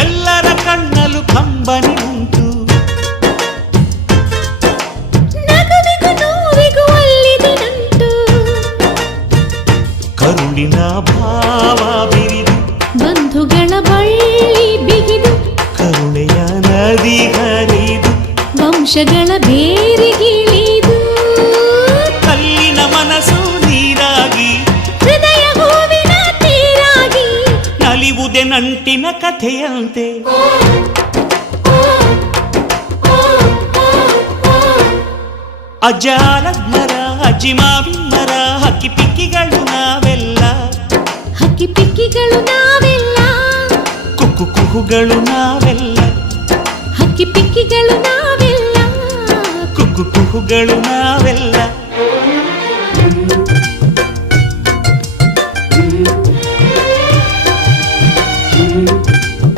ಎಲ್ಲರ ಕಣ್ಣಲು ಕಂಬನಿ ಉಂಟು, ನಗುವಿಗೂ ನೋವಿಗೂ ಅಲ್ಲಿದೆ ನಂಟು. ಕರುಳಿನ ಭಾವ ಬಿರಿದು ಬಂಧುಗಳ ಬಳ್ಳಿ ಬಿಗಿದು, ಕರುಣೆಯ ನದಿ ಹರಿದು ವಂಶಗಳ ಬೇರಿಗಿಳಿದು. ಕಲ್ಲಿನ ಮನಸ್ಸು ನೀರಾಗಿ, ಹೃದಯ ಹೂವಿನ ತೀರಾಗಿ, ನಲಿವುದೆ ನಂಟಿನ ಕಥೆಯಂತೆ. ಅಜ್ಜಾಲದ ಮರ, ಅಜ್ಜಿ ಮಾವಿನ ಮರ, ಹಕ್ಕಿ ಪಿಕ್ಕಿಗಳು ನಾವೆಲ್ಲ, ಹಕ್ಕಿ ಪಿಕ್ಕಿಗಳು ನಾವೆಲ್ಲ, ಕುಕ್ಕು ಕುಹುಗಳು ನಾವೆಲ್ಲ, ಹಕ್ಕಿ ಪಿಕ್ಕಿಗಳು ನಾವೆಲ್ಲ, ಕುಕ್ಕು ಕುಹುಗಳು ನಾವೆಲ್ಲ.